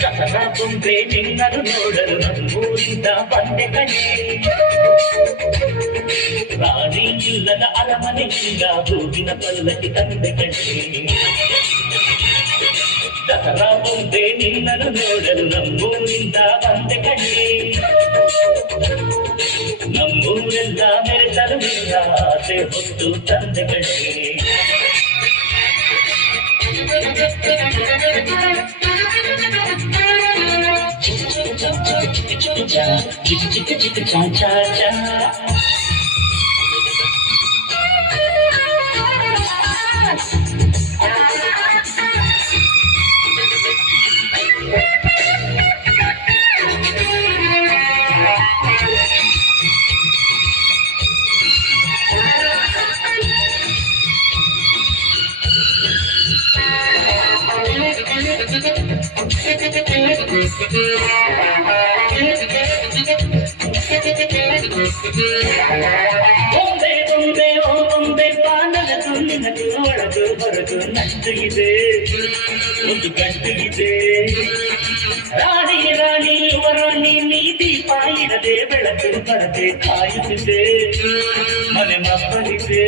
ದಸರಾ ಬೊಂಬೆ ನಿನ್ನನ್ನು ನೋಡಲು ನಮ್ಮೂರಿಂದ ಬಂದೆ ಕಣೆ. ರಾಣಿ ಇಲ್ಲದ ಅರಮನೆಯಿಂದ ಹೂವಿನ ಪಲ್ಲಕ್ಕಿ ತಂದೆ ಕಣೆ. ದಸರಾ ಬೊಂಬೆ ನಿನ್ನನ್ನು ನೋಡಲು ನಮ್ಮೂರಿಂದ ಬಂದೆ ಕಣೆ. ನಮ್ಮೂರೆಲ್ಲ ಮೆರೆಸಲು ನಿನ್ನ ಆಸೆ ಹೊತ್ತು ತಂದೆ ಕಣೆ. Chica chica chica cha cha cha. ಬೊಂಬೆ ಬೊಂಬೆ ಓ ಬೊಂಬೆ ಬಾನದ ತುಂಬಿನ ಒಳಗು ಹೊರಗು ನಷ್ಟು ಇದೆ, ಒಂದು ಗಂಟು ಇದೆ. ರಾಣಿ ರಾಣಿ ಯುವರಾಣಿ ನೀ ದೀಪ ಇಡದೆ ಬೆಳಕು ಬರದೆ ಕಾಯುತ್ತಿದೆ, ಮನೆ ಮಕ್ಕಳಿದೆ.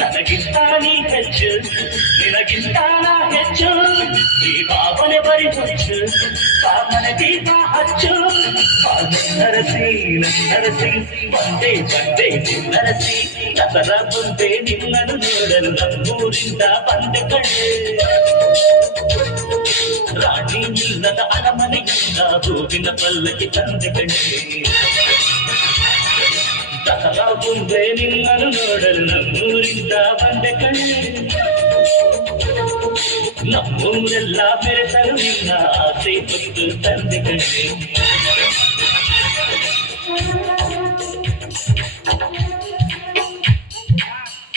ನನಗಿಂತ ನೀ ಹೆಚ್ಚು, ನಿನಗಿಂತ ನಾ ಹೆಚ್ಚು, ಈ ಭಾವನೆ ಬರಿ ಹೆಚ್ಚು, ಕಾಮನೆ ದೀಪ ಹಚ್ಚು. ನರಸಿ ನರಸಿ ಬಂದೆ ಬಂದೆ ನರಸಿ. ದಸರಾ ಬೊಂಬೆ ನಿನ್ನನ್ನು ನೋಡಲು ನಮ್ಮೂರಿಂದ ಬಂದೆ ಕಣೆ. ರಾಣಿ ಇಲ್ಲದ ಅರಮನೆಯಿಂದ ಹೂವಿನ ಪಲ್ಲಕ್ಕಿ ತಂದೆ ಕಣೆ. ದಸರಾ ಬೊಂಬೆ ನಿನ್ನನ್ನು ನೋಡಲು ನಮ್ಮೂರಿಂದ ಬಂದೆ ಕಣೆ. ನಮ್ಮೂರೆಲ್ಲ ಬೆರೆಸಲು ನಿನ್ನ ಆಸೆ ಹೊತ್ತು ತಂದೆ ಕಣೆ.